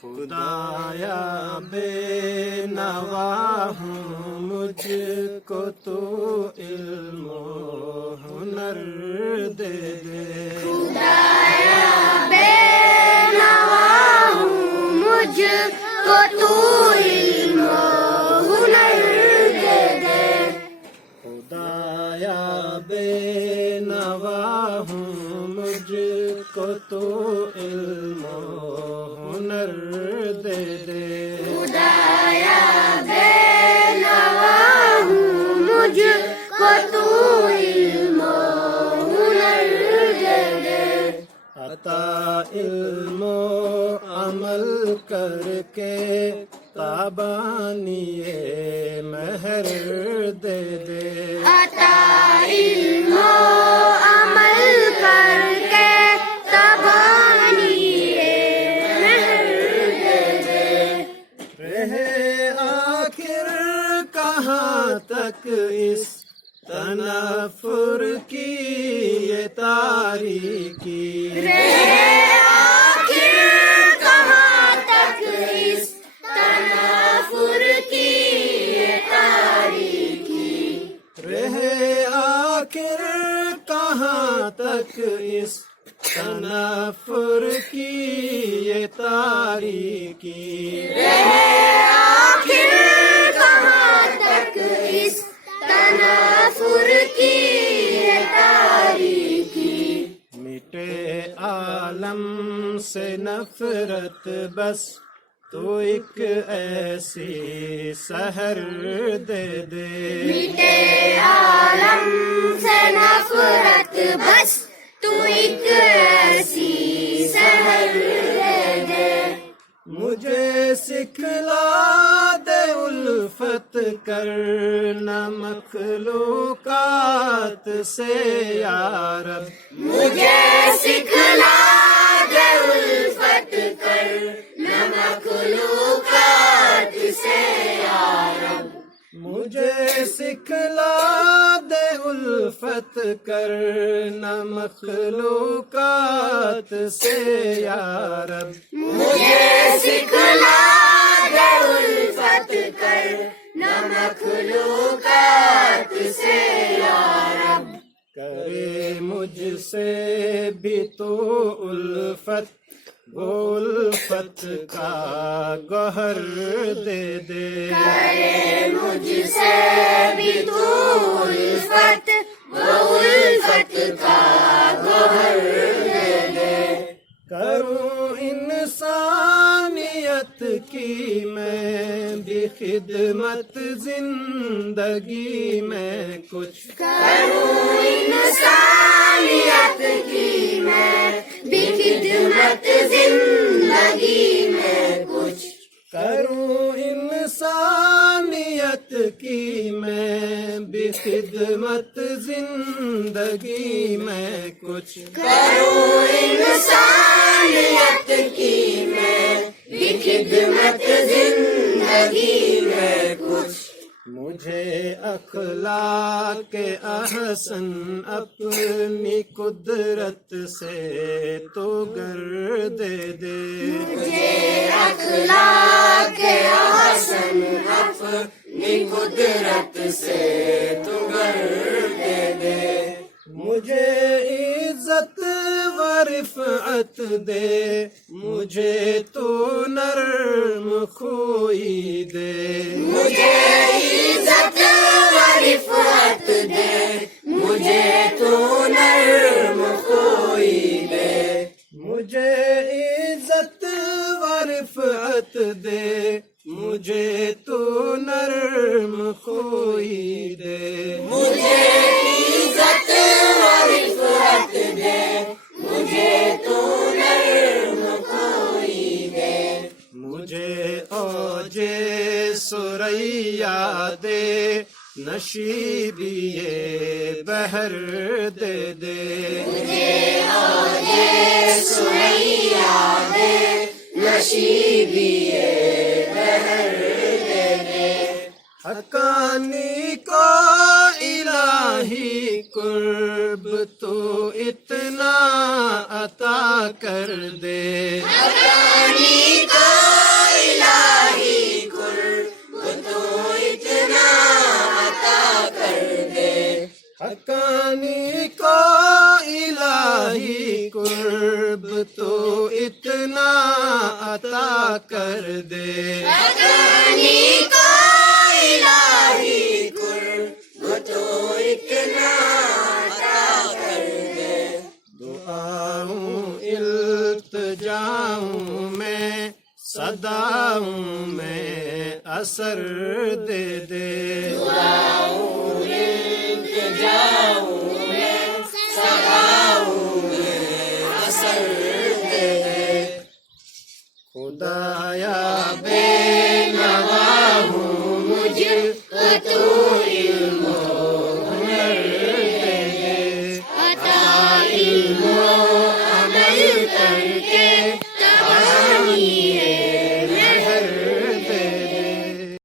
خدایا بے نوا ہوں مجھ کو تو علم و ہنر دے دے، خدایا بے نوا ہوں مجھ کو تو علم و ہنر دے دے، خدایا بے نوا ہوں مجھ کو تو علم و ہنر دے دے، خدایا بے نوا ہوں مجھ کو تو علم و ہنر دے دے، عطا علم و عمل کر کے تابانی مہر دے دے، عطا علم و عمل کر کے تبانی مہر دے دے، رہے آخر کہاں تک اس تنفر کی یہ تاریکی، رہے آخر کہاں تک اس تنافر کی یہ تاریکی، رہے آخر کہاں تک اس تنفر کی یہ تاریکی، رہے آخر کہاں تک اس تنافر کی یہ تاریکی، مٹے عالم سے نفرت بس تو ایک ایسی سحر دے دے، مٹے عالم سے نفرت بس تو ایک ایسی سحر دے دے، مجھے سکھلا دے الفت کرنا مخلوقات سے یا رب، مجھے سکھلا دے الفت کر نہ مخلوقات سے یا رب، مجھے سکھلا دے الفت کرنا مخلوقات سے یا رب، مجھے سکھلا دے الفت کر نہ مخلوقات سے یا رب، کرے مجھ سے بھی تو الفت وہ الفت کا گوہر دے دے، کرے مجھ سے بھی تو الفت وہ الفت کا گوہر دے دے، کروں انسانیت کی میں بھی خدمت زندگی میں کچھ، کروں انسانیت کی میں بھی خدمت زندگی میں کچھ، کروں انسانیت کی میں بھی خدمت زندگی میں کچھ، کروں انسانیت کی میں بھی خدمت زندگی میں کچھ، مجھے اخلاق احسن اپنی قدرت سے تو گر دے دے، مجھے اخلاق احسن اپنی قدرت سے تو گر دے دے، مجھے عزت و رفعت دے، مجھے تو نرم خوئی دے، مجھے عزت و رفعت دے، مجھے تو نرم خوئی دے، مجھے عزت و رفعت دے، مجھے تو نرم خوئی دے، مجھے عزت و رفعت دے، مجھے تو نرم خوئی دے، مجھے اوجے سریا دے، نشیبی بہر دے دے، مجھے اوجے سریا دے، نشیبی بہر دے دے، حقانی کو الہی تو اتنا عطا کر دے حقانی کو الہی قرب تو اتنا عطا کر دے حقانی کو الہی قرب تو اتنا عطا کر دے حقانی کو الہی قرب تو اتنا عطا کر دے دعاؤں التجاؤں میں صداؤں میں اثر دے دے